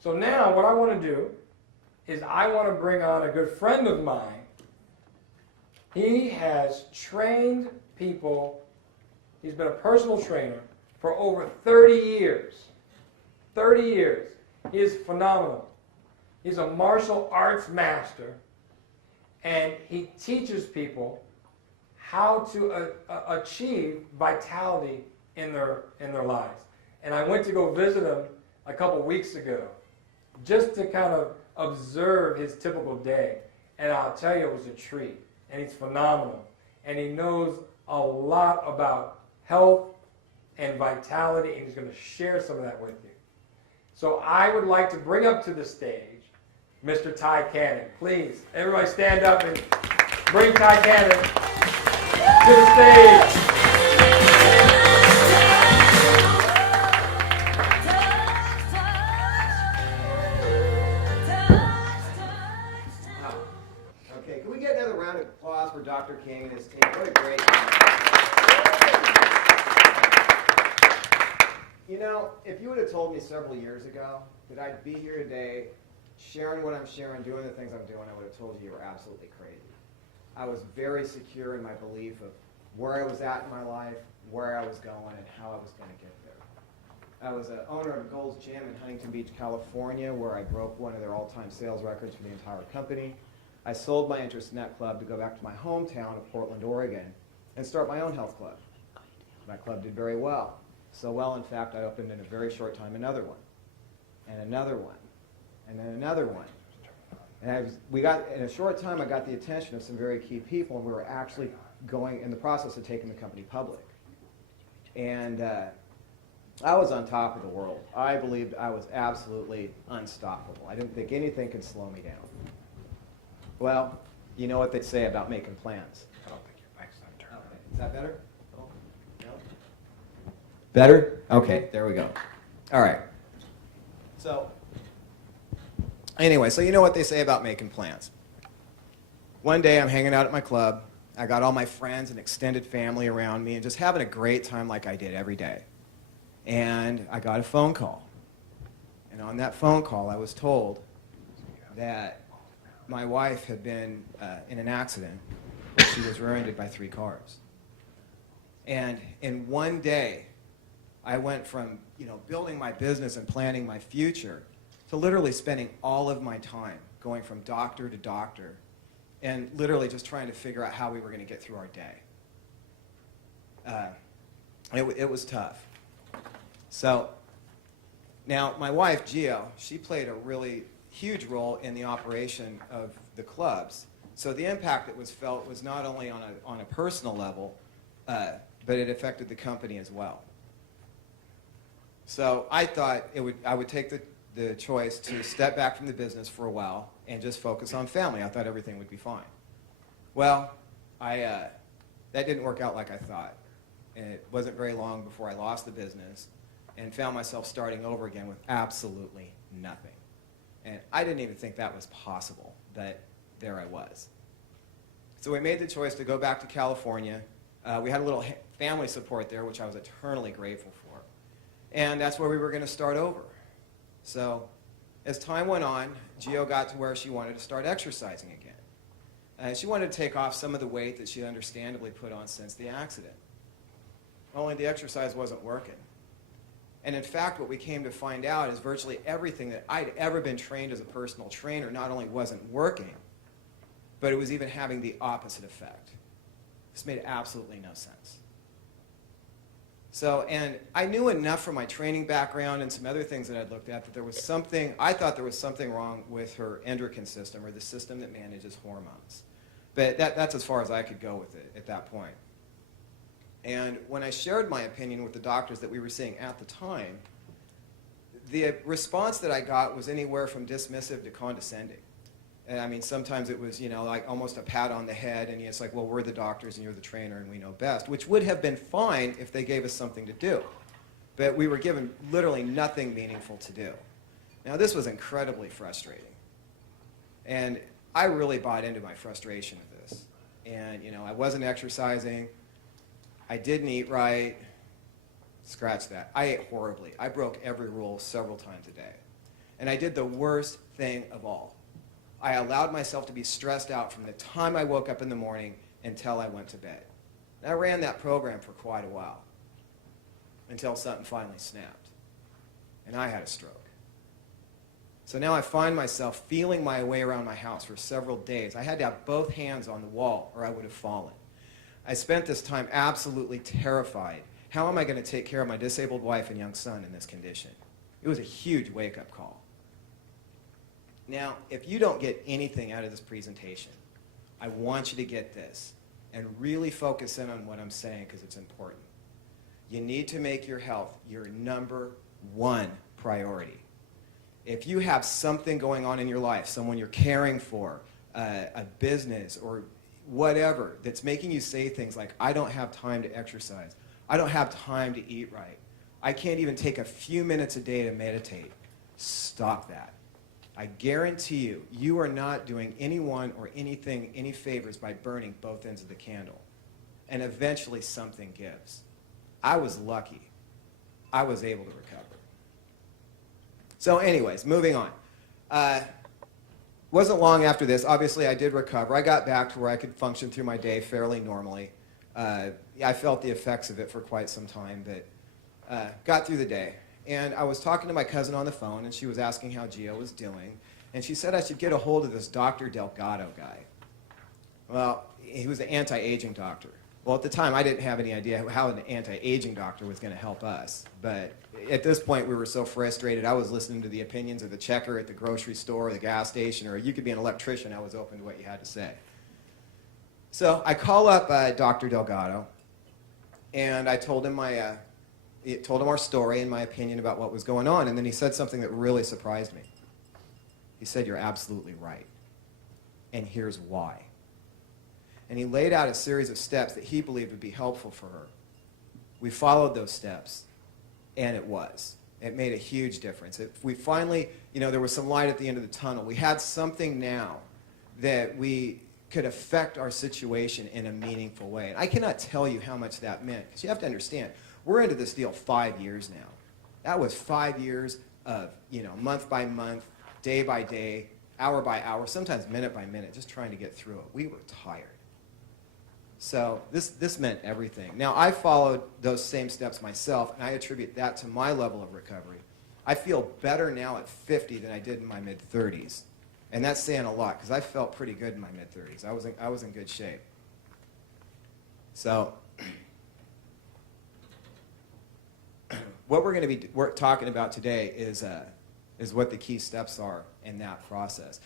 So now what I want to do is I want to bring on a good friend of mine. He has trained people. He's been a personal trainer for over 30 years. 30 years. He is phenomenal. He's a martial arts master, and he teaches people how to achieve vitality in their lives. And I went to go visit him a couple weeks ago just to kind of observe his typical day. And I'll tell you, it was a treat. And he's phenomenal. And he knows a lot about health and vitality, and he's going to share some of that with you. So I would like to bring up to the stage Mr. Ty Cannon. Please, everybody stand up and bring Ty Cannon to the stage. Okay, can we get another round of applause for Dr. King and his team? What a great job. You know, if you would have told me several years ago that I'd be here today sharing what I'm sharing, doing the things I'm doing, I would have told you were absolutely crazy. I was very secure in my belief of where I was at in my life, where I was going, and how I was going to get there. I was an owner of Gold's Gym in Huntington Beach, California, where I broke one of their all-time sales records for the entire company. I sold my interest in that club to go back to my hometown of Portland, Oregon, and start my own health club. My club did very well. So well, in fact, I opened in a very short time another one, and another one, and then another one. And in a short time, I got the attention of some very key people, and we were actually going in the process of taking the company public. And I was on top of the world. I believed I was absolutely unstoppable. I didn't think anything could slow me down. Well, you know what they say about making plans. I don't think your mic's not turned on. Is that better? No? Better? Okay, there we go. All right. So, anyway, so you know what they say about making plans. One day I'm hanging out at my club. I got all my friends and extended family around me and just having a great time like I did every day. And I got a phone call. And on that phone call, I was told that my wife had been in an accident where she was rear-ended by 3 cars. And in one day, I went from building my business and planning my future to literally spending all of my time going from doctor to doctor and literally just trying to figure out how we were going to get through our day. It was tough. So now my wife, Gio, she played a really huge role in the operation of the clubs. So the impact that was felt was not only on a personal level, but it affected the company as well. So I thought I would take the choice to step back from the business for a while and just focus on family. I thought everything would be fine. Well, that didn't work out like I thought. And it wasn't very long before I lost the business and found myself starting over again with absolutely nothing. And I didn't even think that was possible, but there I was. So we made the choice to go back to California. We had a little family support there, which I was eternally grateful for. And that's where we were going to start over. So as time went on, Gio got to where she wanted to start exercising again. She wanted to take off some of the weight that she had understandably put on since the accident. Only the exercise wasn't working. And in fact, what we came to find out is virtually everything that I'd ever been trained as a personal trainer not only wasn't working, but it was even having the opposite effect. This made absolutely no sense. So, and I knew enough from my training background and some other things that I'd looked at that there was something, I thought there was something wrong with her endocrine system, or the system that manages hormones. But that's as far as I could go with it at that point. And when I shared my opinion with the doctors that we were seeing at the time, the response that I got was anywhere from dismissive to condescending. And I mean, sometimes it was, like almost a pat on the head, and it's like, well, we're the doctors and you're the trainer and we know best, which would have been fine if they gave us something to do. But we were given literally nothing meaningful to do. Now, this was incredibly frustrating. And I really bought into my frustration with this. And, I wasn't exercising. I didn't eat right. Scratch that. I ate horribly. I broke every rule several times a day. And I did the worst thing of all. I allowed myself to be stressed out from the time I woke up in the morning until I went to bed. And I ran that program for quite a while until something finally snapped. And I had a stroke. So now I find myself feeling my way around my house for several days. I had to have both hands on the wall or I would have fallen. I spent this time absolutely terrified. How am I going to take care of my disabled wife and young son in this condition? It was a huge wake-up call. Now, if you don't get anything out of this presentation, I want you to get this and really focus in on what I'm saying because it's important. You need to make your health your #1 priority. If you have something going on in your life, someone you're caring for, a business or whatever that's making you say things like, I don't have time to exercise, I don't have time to eat right, I can't even take a few minutes a day to meditate, stop that. I guarantee you, you are not doing anyone or anything any favors by burning both ends of the candle. And eventually something gives. I was lucky. I was able to recover. So anyways, moving on. Wasn't long after this, obviously I did recover. I got back to where I could function through my day fairly normally. I felt the effects of it for quite some time, but got through the day. And I was talking to my cousin on the phone, and she was asking how Gio was doing. And she said I should get a hold of this Dr. Delgado guy. Well, he was an anti-aging doctor. Well, at the time, I didn't have any idea how an anti-aging doctor was going to help us. But at this point, we were so frustrated. I was listening to the opinions of the checker at the grocery store or the gas station, or you could be an electrician. I was open to what you had to say. So I call up Dr. Delgado, and I told him our story and my opinion about what was going on. And then he said something that really surprised me. He said, "You're absolutely right. And here's why." And he laid out a series of steps that he believed would be helpful for her. We followed those steps, and it was. It made a huge difference. We finally, there was some light at the end of the tunnel. We had something now that we could affect our situation in a meaningful way. And I cannot tell you how much that meant, because you have to understand, we're into this deal 5 years now. That was 5 years of, month by month, day by day, hour by hour, sometimes minute by minute, just trying to get through it. We were tired. So this meant everything. Now, I followed those same steps myself, and I attribute that to my level of recovery. I feel better now at 50 than I did in my mid-30s. And that's saying a lot, because I felt pretty good in my mid-30s. I was in good shape. So what we're going to be talking about today is what the key steps are in that process.